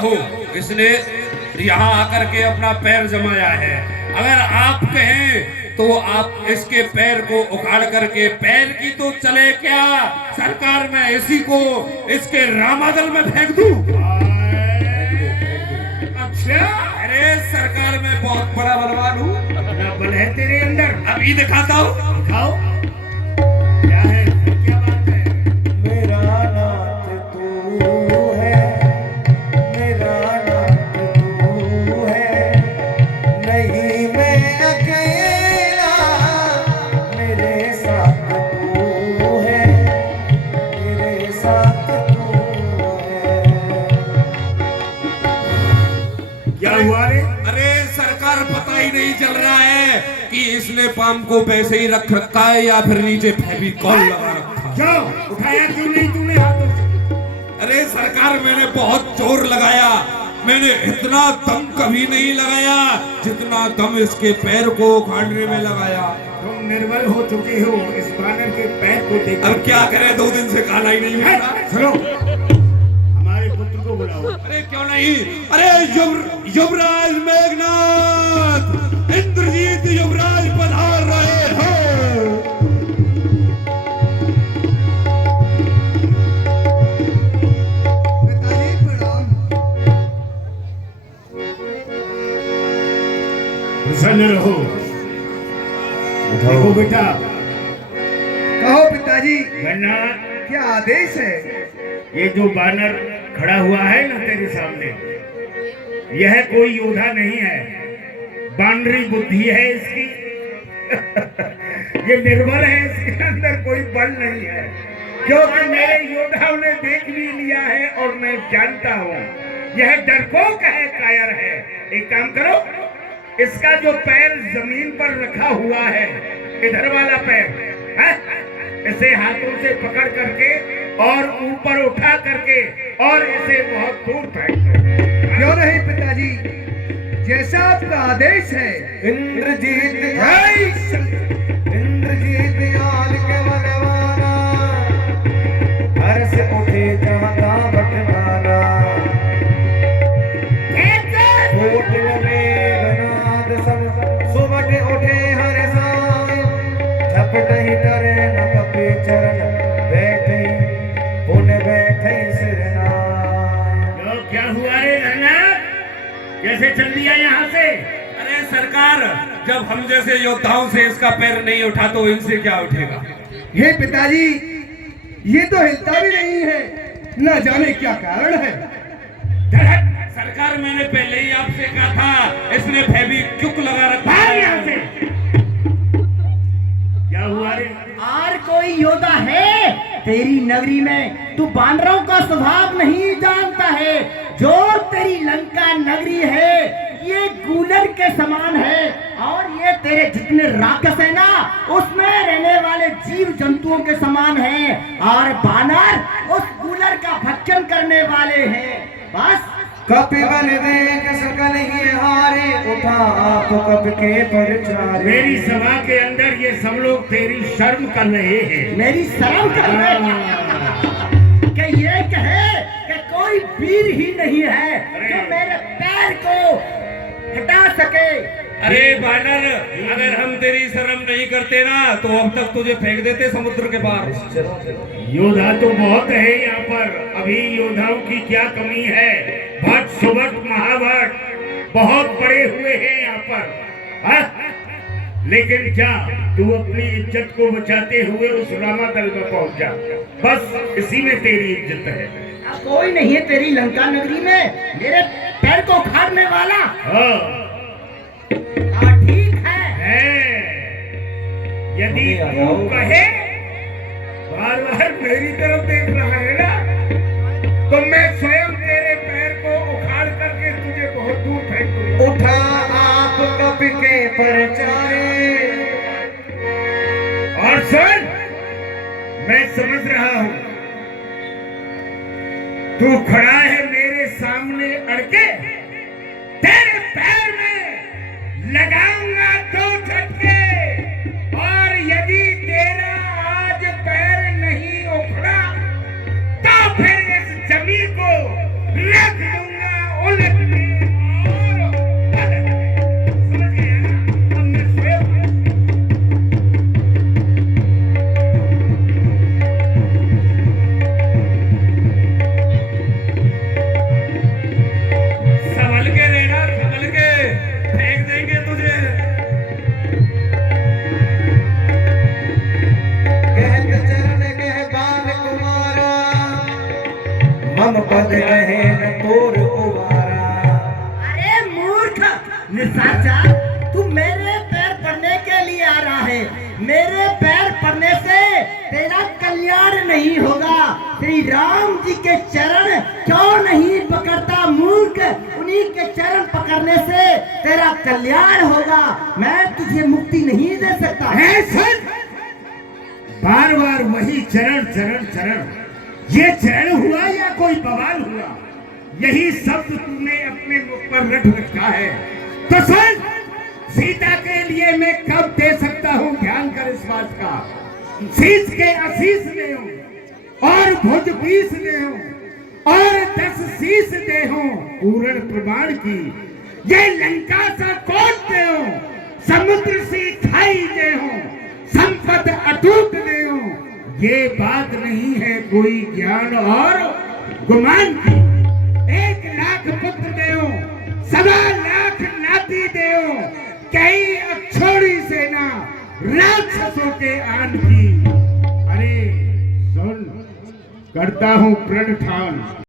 हो, इसने यहाँ आकर के अपना पैर जमाया है। अगर आप कहें तो आप इसके पैर को उखाड़ करके, पैर की तो चले क्या सरकार, मैं इसी को इसके रामादल में फेंक दूं। अच्छा, अरे सरकार मैं बहुत बड़ा बलवान हूँ। अपना बल है तेरे अंदर, अभी दिखाता हूँ। दिखाओ क्या है, क्या बात है। मेरा नाथ तू है, मेरा नाथ तू है, नहीं मैं अकेला, मेरे साथ तू है, मेरे साथ तू है। क्या हुआ रे? अरे सरकार पता ही नहीं चल रहा है कि इसने पाम को वैसे ही रख रखा है या फिर नीचे फेविकॉल लगा रखा है। क्यों उठाया क्यों नहीं तूने हाथों से? अरे सरकार मैंने बहुत जोर लगाया, मैंने इतना दम कभी नहीं लगाया जितना दम इसके पैर को उखाड़ने में लगाया। तुम निर्बल हो चुके हो इस बानर के पैर को देख। अब क्या करें, 2 दिन से खाना ही नहीं मिला। सुनो, हमारे पुत्र को बुलाओ। अरे क्यों नहीं, अरे युवराज मेघनाथ, इंद्रजीत युवराज पधार रहे हैं। पिताजी प्रणाम। प्रसन्न रहो। देखो बेटा, कहो पिताजी, गन्नाथ, क्या आदेश है? ये जो बानर खड़ा हुआ है ना तेरे सामने, यह कोई योद्धा नहीं है, बानरी बुद्धि है इसकी। ये निर्बल है, इसके अंदर कोई बल नहीं है, क्योंकि मेरे योद्धाओं ने देख भी लिया है और मैं जानता हूँ यह डरपोक है, कायर है। एक काम करो, इसका जो पैर जमीन पर रखा हुआ है, इधर वाला पैर है, इसे हाथों से पकड़ करके और ऊपर उठा करके और इसे बहुत दूर फेंक दो। क्यों नहीं पिताजी, जैसा आपका आदेश है। इंद्रजीत इंद्रजीत आल के बलवाना, हर से उठे जहाँ का बटवाना, होठल में गनाद सब सुबट उठे हर साय, झपट ही डरे न कपे चरण, बैठे पुन बैठे सिरनाय। तो क्या हुआ रे रंगनाथ, कैसे चल दिया यहाँ से? अरे सरकार, जब हम जैसे योद्धाओं से इसका पैर नहीं उठा तो इनसे क्या उठेगा। हे पिताजी, ये तो हिलता भी नहीं है, न जाने क्या कारण है। धड़क, सरकार मैंने पहले ही आपसे कहा था, इसने फेविक्विक लगा रखा बाहर है। यहाँ से। क्या हुआ रे? और कोई योद्धा है तेरी नगरी में? तू बानरों का स्वभाव नहीं जानता है। जो तेरी लंका नगरी है ये गूलर के समान है, और ये तेरे जितने राक्षस है ना उसमें रहने वाले जीव जंतुओं के समान है, और बानर उस गूलर का भक्षण करने वाले हैं। बस कपि बन देख सकल ही हारे, उठा आप कप के परचारे। मेरी सभा के अंदर ये सब लोग तेरी शर्म कर रहे हैं। मेरी शर्म कर रहे हैं कि ये कहे कि कोई वीर ही नहीं है जो मेरे पैर को हटा सके। अरे बानर, अगर हम तेरी शर्म नहीं करते ना तो अब तक तुझे फेंक देते समुद्र के पार। योद्धा तो बहुत है यहाँ पर, अभी योद्धाओं की क्या कमी है। भट्ट सुभट महाभट्ट बहुत बड़े हुए हैं यहाँ पर, हा? लेकिन क्या तू अपनी इज्जत को बचाते हुए उस रामादल में पहुंच जा, बस इसी में तेरी इज्जत है। अब कोई नहीं है तेरी लंका नगरी में मेरे पैर को उखाड़ने वाला। हाँ, ठीक है। यदि तू कहे, बार बार मेरी तरफ देख रहा है ना, तो मैं स्वयं तेरे पैर को उखाड़ करके तुझे बहुत दूर फेंक दूंगा। उठा आप कप के परचारे। और सुन, मैं समझ रहा हूं तू खड़ा है मेरे सामने अड़के, तेरे पैर में लगाऊंगा 2 झटके, और यदि तेरा आज पैर नहीं उखड़ा तो फिर इस जमीन को रख दूंगा निशाचर, तू मेरे पैर पड़ने के लिए आ रहा है। मेरे पैर पड़ने से तेरा कल्याण नहीं होगा। श्री राम जी के चरण क्यों नहीं पकड़ता मूर्ख? उन्हीं के चरण पकड़ने से तेरा कल्याण होगा। मैं तुझे मुक्ति नहीं दे सकता। है सर, बार बार वही चरण चरण चरण। ये चरण हुआ या कोई बवाल हुआ? यही शब्द तुमने अपने मुख पर रट रखा है। तो सर, सीता के लिए मैं कब दे सकता हूँ? ध्यान कर इस बात का। शीश के आशीष दे हूँ और भुज 20 दे हूँ और 10 शीश दे हूँ पूर्ण प्रमाण की। ये लंका सा कोट दे हूँ, समुद्र सी खाई दे हूँ, संपद अटूट दे हूँ। ये बात नहीं है कोई ज्ञान और गुमान की। 1 लाख पुत्र दे हूँ, 1.25 लाख नाती दे हूँ, कई अक्षोड़ी सेना राक्षसों के आन की। अरे सुन, करता हूँ प्रण ठान।